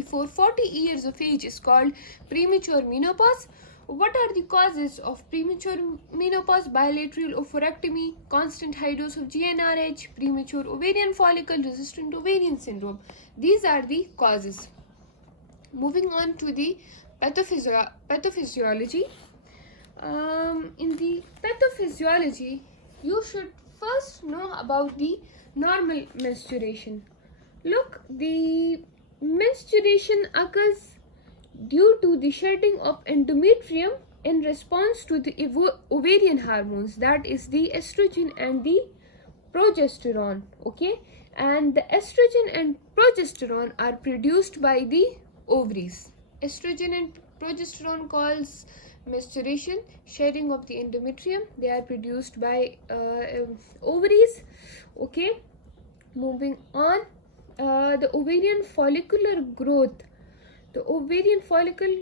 before 40 years of age is called premature menopause. What are the causes of premature menopause? Bilateral oophorectomy, constant high dose of GnRH, premature ovarian follicle, resistant ovarian syndrome. These are the causes. Moving on to the pathophysiology. In the pathophysiology, you should first know about the normal menstruation. Look, the menstruation occurs due to the shedding of endometrium in response to the ovarian hormones, that is the estrogen and the progesterone. Okay, and the estrogen and progesterone are produced by the ovaries. Estrogen and progesterone cause menstruation, shedding of the endometrium. They are produced by ovaries. Okay, moving on. The ovarian follicular growth. The ovarian follicle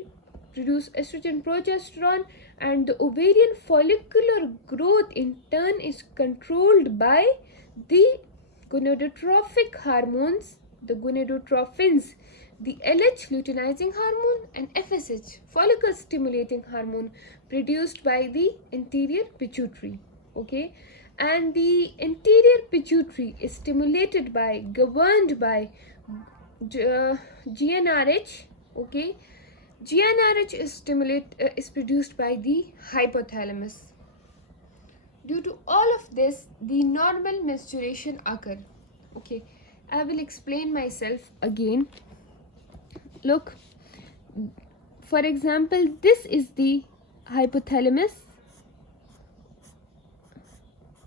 produce estrogen, progesterone, and the ovarian follicular growth in turn is controlled by the gonadotrophic hormones, the gonadotrophins, the LH luteinizing hormone, and FSH follicle stimulating hormone produced by the anterior pituitary. Okay, and the anterior pituitary is stimulated by, governed by GnRH. Okay, GnRH is produced by the hypothalamus. Due to all of this, the normal menstruation occur. Okay, I will explain myself again. Look, for example, this is the hypothalamus.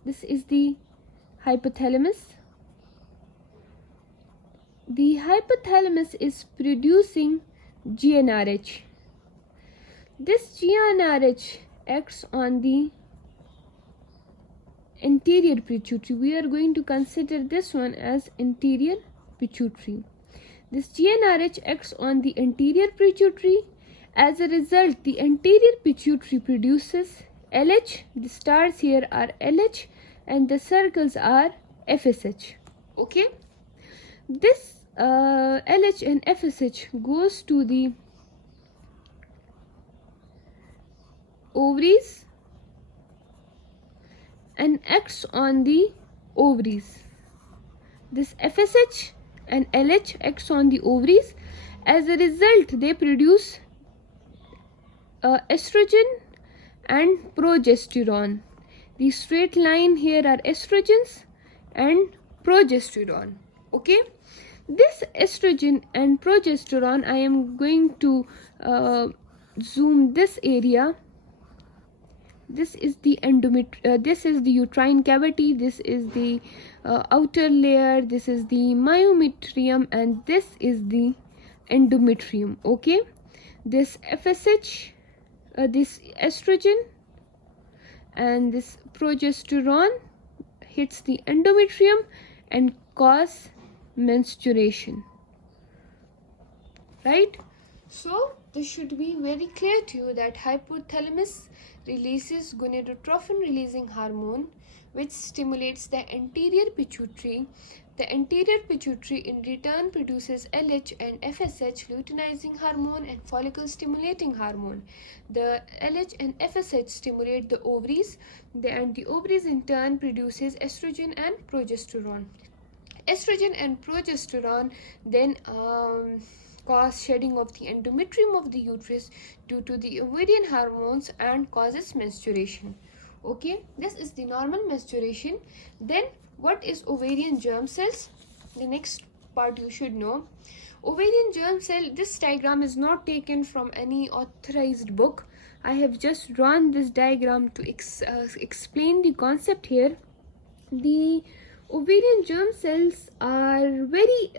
This is the hypothalamus. The hypothalamus is producing GnRH. This GnRH acts on the anterior pituitary. We are going to consider this one as anterior pituitary. This GnRH acts on the anterior pituitary. As a result, the anterior pituitary produces LH. The stars here are LH and the circles are FSH. Okay, this LH and FSH goes to the ovaries and acts on the ovaries. This FSH and LH acts on the ovaries. As a result, they produce estrogen and progesterone. The straight line here are estrogens and progesterone. Okay, this estrogen and progesterone, I am going to zoom this area. This is the this is the uterine cavity, this is the outer layer, this is the myometrium, and this is the endometrium. Okay, this FSH, this estrogen and this progesterone hits the endometrium and cause menstruation, right? So this should be very clear to you that hypothalamus releases gonadotrophin releasing hormone, which stimulates the anterior pituitary. The anterior pituitary in return produces LH and FSH luteinizing hormone and follicle stimulating hormone. The LH and FSH stimulate the ovaries, and the ovaries in turn produces estrogen and progesterone. Estrogen and progesterone then cause shedding of the endometrium of the uterus due to the ovarian hormones and causes menstruation. Okay, this is the normal menstruation. Then what is ovarian germ cells? The next part you should know. Ovarian germ cell, this diagram is not taken from any authorized book. I have just drawn this diagram to explain the concept here. The ovarian germ cells are very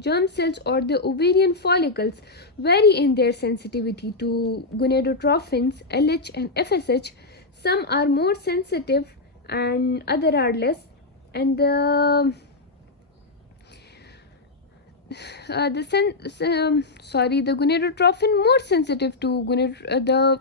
germ cells or the ovarian follicles vary in their sensitivity to gonadotrophins, LH and FSH. Some are more sensitive and other are less, and the gonadotrophin more sensitive to the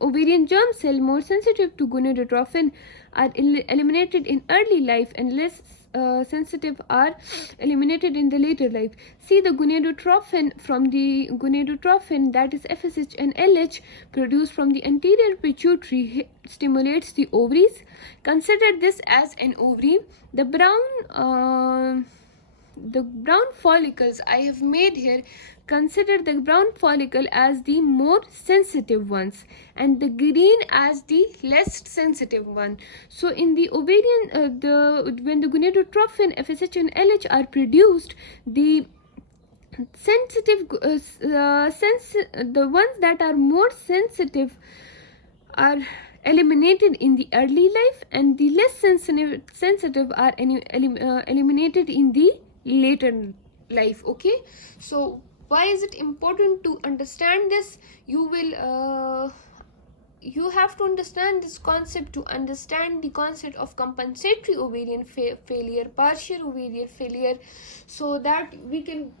ovarian germ cell more sensitive to gonadotrophin are eliminated in early life and less sensitive are eliminated in the later life. See, the gonadotrophin, from the gonadotrophin, that is FSH and LH, produced from the anterior pituitary, stimulates the ovaries. Consider this as an ovary. The brown follicles I have made here, consider the brown follicle as the more sensitive ones and the green as the less sensitive one. So in the ovarian, when the gonadotrophin, FSH and LH are produced, the sensitive the ones that are more sensitive are eliminated in the early life, and the less sensitive are eliminated in the later life. Okay, so why is it important to understand this? You have to understand this concept to understand the concept of compensatory ovarian failure, partial ovarian failure, so that we can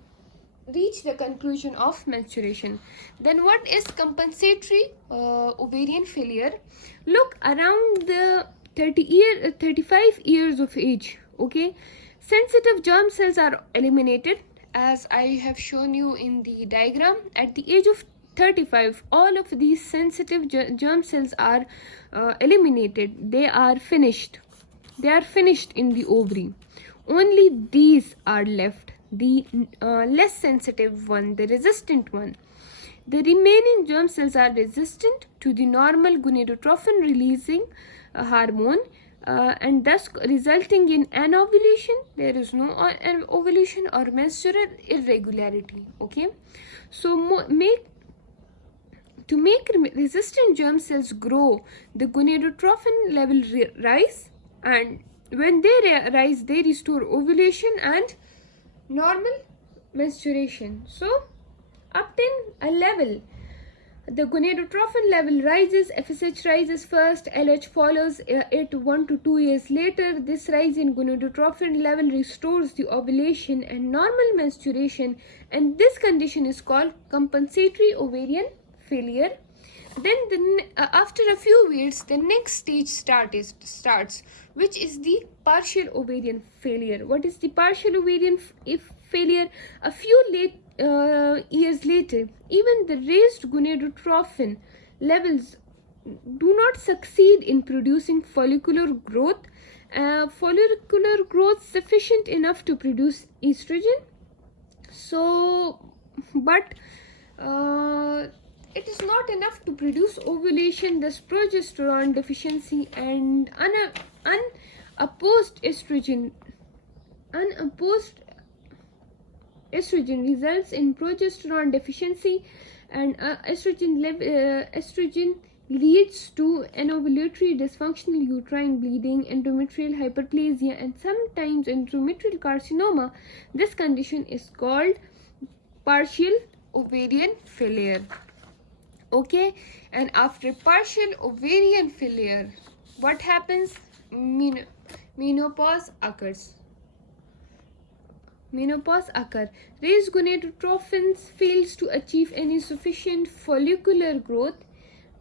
reach the conclusion of menstruation. Then what is compensatory ovarian failure? Look, around the 35 years of age, okay, sensitive germ cells are eliminated, as I have shown you in the diagram. At the age of 35, all of these sensitive germ cells are eliminated. They are finished in the ovary. Only these are left, the less sensitive one, the resistant one. The remaining germ cells are resistant to the normal gonadotrophin releasing hormone, and thus resulting in anovulation. There is no ovulation or menstrual irregularity. Okay, so to make resistant germ cells grow, the gonadotrophin level rise, and when they rise, they restore ovulation and normal menstruation. So obtain a level. The gonadotrophin level rises, FSH rises first, LH follows it 1 to 2 years later. This rise in gonadotrophin level restores the ovulation and normal menstruation, and this condition is called compensatory ovarian failure. Then after a few weeks, the next stage starts, which is the partial ovarian failure. What is the partial ovarian failure? A few years later, even the raised gonadotrophin levels do not succeed in producing follicular growth sufficient enough to produce estrogen. So, but it is not enough to produce ovulation. Thus progesterone deficiency and unopposed estrogen results in progesterone deficiency, and estrogen leads to anovulatory dysfunctional uterine bleeding, endometrial hyperplasia, and sometimes endometrial carcinoma. This condition is called partial ovarian failure. Okay, and after partial ovarian failure, what happens? Menopause occurs. Raised gonadotrophin fails to achieve any sufficient follicular growth,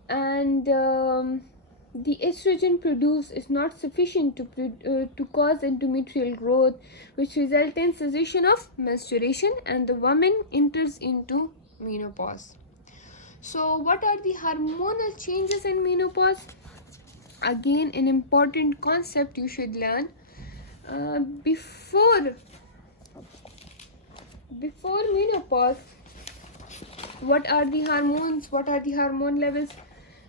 and the estrogen produced is not sufficient to cause endometrial growth, which results in cessation of menstruation, and the woman enters into menopause. So what are the hormonal changes in menopause? Again, an important concept you should learn. Before menopause, what are the hormones, what are the hormone levels,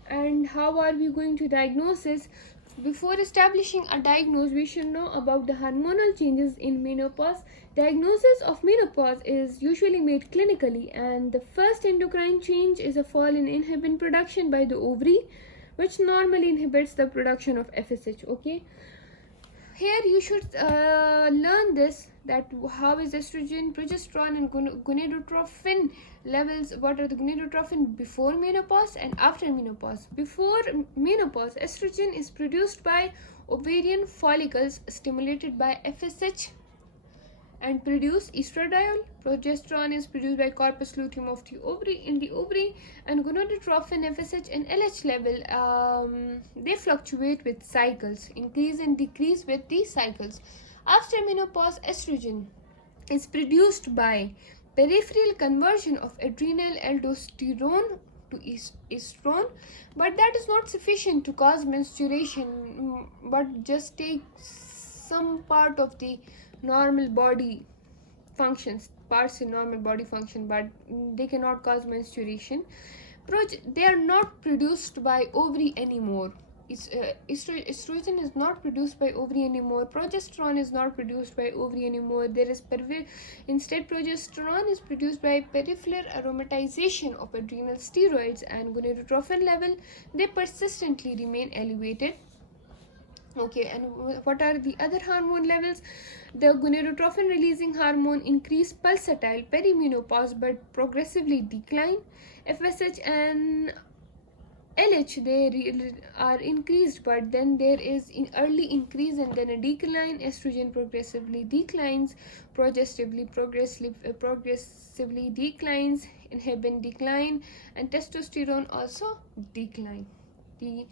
and how are we going to diagnose this? Before establishing a diagnosis, we should know about the hormonal changes in menopause. Diagnosis of menopause is usually made clinically, and the first endocrine change is a fall in inhibin production by the ovary, which normally inhibits the production of FSH. Okay, here you should learn this, that how is estrogen, progesterone, and gonadotrophin levels. What are the gonadotrophin before menopause and after menopause? Before menopause, estrogen is produced by ovarian follicles stimulated by FSH and produce estradiol. Progesterone is produced by corpus luteum of the ovary, and gonadotrophin, FSH, and LH level they fluctuate with cycles, increase and decrease with the cycles. After menopause, estrogen is produced by peripheral conversion of adrenal aldosterone to estrone, but that is not sufficient to cause menstruation, but just take some part of the normal body functions, parts in normal body function, but they cannot cause menstruation. They are not produced by ovary anymore. Estrogen is not produced by ovary anymore. Progesterone is not produced by ovary anymore. Instead, progesterone is produced by peripheral aromatization of adrenal steroids, and gonadotrophin level, they persistently remain elevated. Okay, and what are the other hormone levels? The gonadotrophin releasing hormone increase pulsatile perimenopause but progressively decline. FSH and LH, they are increased, but then there is an early increase and then a decline. Estrogen progressively declines, progressively declines, inhibin decline, and testosterone also decline. The